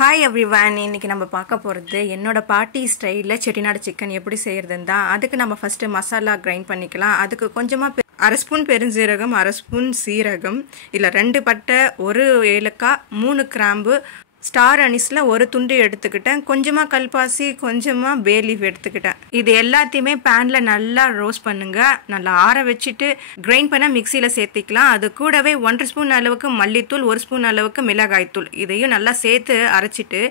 Hi everyone, இன்னைக்கு நம்ம பார்க்க போகிறது என்னோட பாட்டி ஸ்டைலில் செட்டிநாடு சிக்கன் எப்படி செய்கிறதுன்னு தான். அதுக்கு நம்ம ஃபஸ்ட்டு மசாலா கிரைண்ட் பண்ணிக்கலாம். அதுக்கு கொஞ்சமாக அரை ஸ்பூன் பெருஞ்சீரகம், அரை ஸ்பூன் சீரகம், இல்லை 2 பட்டை, 1 ஏலக்காய், 3 கிராம்பு, ஸ்டார் அனிஸில் 1 துண்டு எடுத்துக்கிட்டேன். கொஞ்சமாக கல்பாசி, கொஞ்சமாக பே லீஃப் எடுத்துக்கிட்டேன். இது எல்லாத்தையுமே பேனில் நல்லா ரோஸ்ட் பண்ணுங்க. நல்லா ஆற வச்சுட்டு கிரைண்ட் பண்ண மிக்சியில் சேர்த்திக்கலாம். அது கூடவே 1 ஸ்பூன் அளவுக்கு மல்லித்தூள், 1 ஸ்பூன் அளவுக்கு மிளகாய்த்தூள் இதையும் நல்லா சேர்த்து அரைச்சிட்டு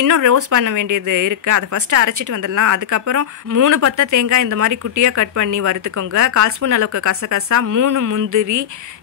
இன்னும் ரோஸ்ட் பண்ண வேண்டியது இருக்குது. அதை ஃபஸ்ட்டு அரைச்சிட்டு வந்துடலாம். அதுக்கப்புறம் 3 பத்தை தேங்காய் இந்த மாதிரி குட்டியாக கட் பண்ணி வறுத்துக்கோங்க. 1/4 ஸ்பூன் அளவுக்கு கசகசா, 3 முந்திரி,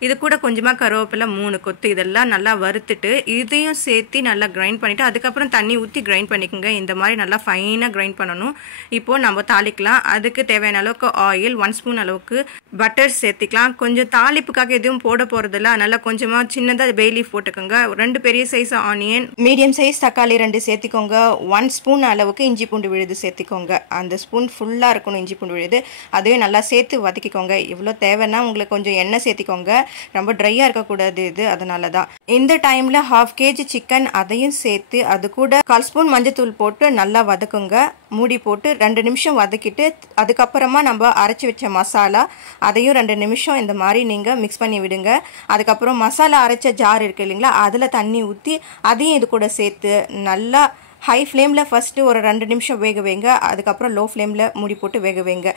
இது கூட கொஞ்சமாக கருவேப்பிலை, 3 கொத்து, இதெல்லாம் நல்லா வறுத்துட்டு இதையும் சேர்த்து நல்லா கிரைண்ட் பண்ணிவிட்டு அதுக்கப்புறம் தண்ணி ஊற்றி கிரைண்ட் பண்ணிக்கோங்க. இந்த மாதிரி நல்லா ஃபைனாக கிரைண்ட் பண்ணணும். இப்போது நம்ம தாளிக்கலாம். அதுக்கு தேவையான அளவுக்கு ஆயில், 1 ஸ்பூன் அளவுக்கு பட்டர் சேர்த்திக்கலாம். கொஞ்சம் தாளிப்புக்காக எதுவும் போட போகிறதில்ல, அதனால் கொஞ்சமாக சின்னதாக பே லீஃப் போட்டுக்கோங்க. 2 பெரிய சைஸ் ஆனியன், மீடியம் சைஸ் தக்காளி 2 சேர்த்திக்கோங்க. 1 ஸ்பூன் அளவுக்கு இஞ்சி பூண்டு விழுது சேர்த்திக்கோங்க. அந்த ஸ்பூன் ஃபுல்லாக இருக்கணும் இஞ்சி பூண்டு விழுது. அதையும் நல்லா சேர்த்து வதக்கிக்கோங்க. இவ்வளோ தேவைன்னா உங்களுக்கு கொஞ்சம் எண்ணெய் சேர்த்திக்கோங்க. ரொம்ப ட்ரையாக இருக்கக்கூடாது இது, அதனால தான். இந்த டைமில் 1/2 kg சிக்கன் அதையும் சேர்த்து அது கூட 1/4 ஸ்பூன் மஞ்சத்தூள் போட்டு நல்லா வதக்குங்க. மூடி போட்டு 2 நிமிஷம் வதக்கிட்டு அதுக்கப்புறமா நம்ம அரைச்சி வச்ச மசாலா அதையும் 2 நிமிஷம் இந்த மாதிரி நீங்கள் மிக்ஸ் பண்ணி விடுங்க. அதுக்கப்புறம் மசாலா அரைச்ச ஜார் இருக்குது இல்லைங்களா, அதில் தண்ணி ஊற்றி அதையும் இது கூட சேர்த்து நல்லா ஹை ஃப்ளேமில் ஃபஸ்ட்டு ஒரு 2 நிமிஷம் வேக வைங்க. அதுக்கப்புறம் லோ ஃப்ளேமில் மூடி போட்டு வேக வைங்க.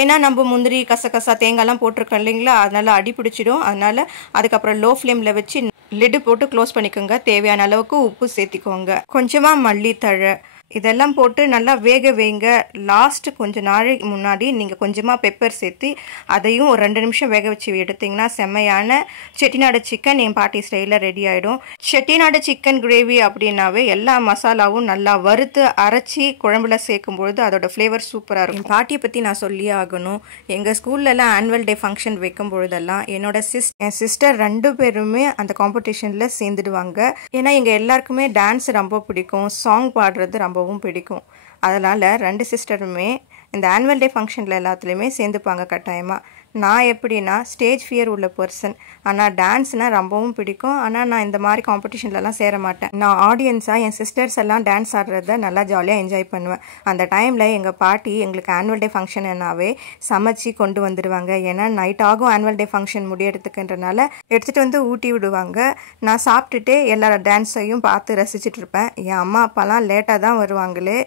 ஏன்னா நம்ம முந்திரி, கசகசா, தேங்காய்லாம் போட்டிருக்கோம் இல்லைங்களா, அதனால் அடி பிடிச்சிடும். அதனால் அதுக்கப்புறம் லோ ஃப்ளேமில் வச்சு லிட்டு போட்டு க்ளோஸ் பண்ணிக்கோங்க. தேவையான அளவுக்கு உப்பு சேர்த்திக்கோங்க. கொஞ்சமாக மல்லித்தழை இதெல்லாம் போட்டு நல்லா வேக வைங்க. லாஸ்ட்டு கொஞ்சம் நாளைக்கு முன்னாடி நீங்கள் கொஞ்சமாக பெப்பர் சேர்த்து அதையும் ஒரு 2 நிமிஷம் வேக வச்சு எடுத்திங்கன்னா செம்மையான செட்டிநாடு சிக்கன் என் பாட்டி ஸ்டைலில் ரெடி ஆகிடும். செட்டிநாடு சிக்கன் கிரேவி அப்படின்னாவே எல்லா மசாலாவும் நல்லா வறுத்து அரைச்சி குழம்புல சேர்க்கும்பொழுது அதோட ஃப்ளேவர் சூப்பராக இருக்கும். என் பாட்டியை பற்றி நான் சொல்லியே ஆகணும். எங்கள் ஸ்கூல்லலாம் ஆனுவல் டே ஃபங்க்ஷன் வைக்கும் பொழுதெல்லாம் என் சிஸ்டர் 2 பேருமே அந்த காம்படிஷனில் சேர்ந்துடுவாங்க. ஏன்னா எங்கள் எல்லாருக்குமே டான்ஸ் ரொம்ப பிடிக்கும், சாங் பாடுறது ரொம்பவும் பிடிக்கும். அதனால் 2 சிஸ்டருமே இந்த ஆனுவல் டே ஃபங்க்ஷனில் எல்லாத்துலேயுமே சேர்ந்துப்பாங்க கட்டாயமாக. நான் எப்படின்னா ஸ்டேஜ் ஃபியர் உள்ள பர்சன், ஆனால் டான்ஸ்னால் ரொம்பவும் பிடிக்கும். ஆனால் நான் இந்த மாதிரி காம்படிஷன்லலாம் சேர மாட்டேன். நான் ஆடியன்ஸாக என் சிஸ்டர்ஸ் எல்லாம் டான்ஸ் ஆடுறத நல்லா ஜாலியாக என்ஜாய் பண்ணுவேன். அந்த டைமில் எங்கள் பாட்டி எங்களுக்கு ஆனுவல் டே ஃபங்க்ஷன்னாவே சமைச்சு கொண்டு வந்துடுவாங்க. ஏன்னா நைட் ஆகும் ஆனுவல் டே ஃபங்க்ஷன் முடியறதுக்குன்றனால எடுத்துகிட்டு வந்து ஊட்டி விடுவாங்க. நான் சாப்பிட்டுட்டு எல்லா டான்ஸையும் பார்த்து ரசிச்சுட்டு இருப்பேன். என் அம்மா அப்பாலாம் லேட்டாக தான் வருவாங்களே.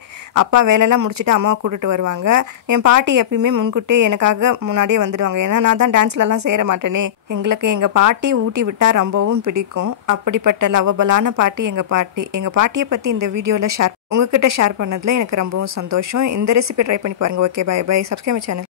அப்பா வேலையெல்லாம் முடிச்சுட்டு அம்மாவை கூட்டிட்டு வருவாங்க. என் பாட்டி எப்பயுமே முன்கூட்டி எனக்காக முன்னாடியே வந்துடுவாங்க. ஏன்னா நான் தான் டான்ஸ்லலாம் சேர மாட்டேனே. எங்களுக்கு எங்கள் பாட்டி ஊட்டி விட்டால் ரொம்பவும் பிடிக்கும். அப்படிப்பட்ட லவபலான பாட்டி எங்கள் பாட்டி. எங்கள் பாட்டியை பற்றி இந்த வீடியோவில் உங்ககிட்ட ஷேர் பண்ணதில் எனக்கு ரொம்பவும் சந்தோஷம். இந்த ரெசிபி ட்ரை பண்ணி பாருங்கள். Okay, bye bye. Subscribe channel.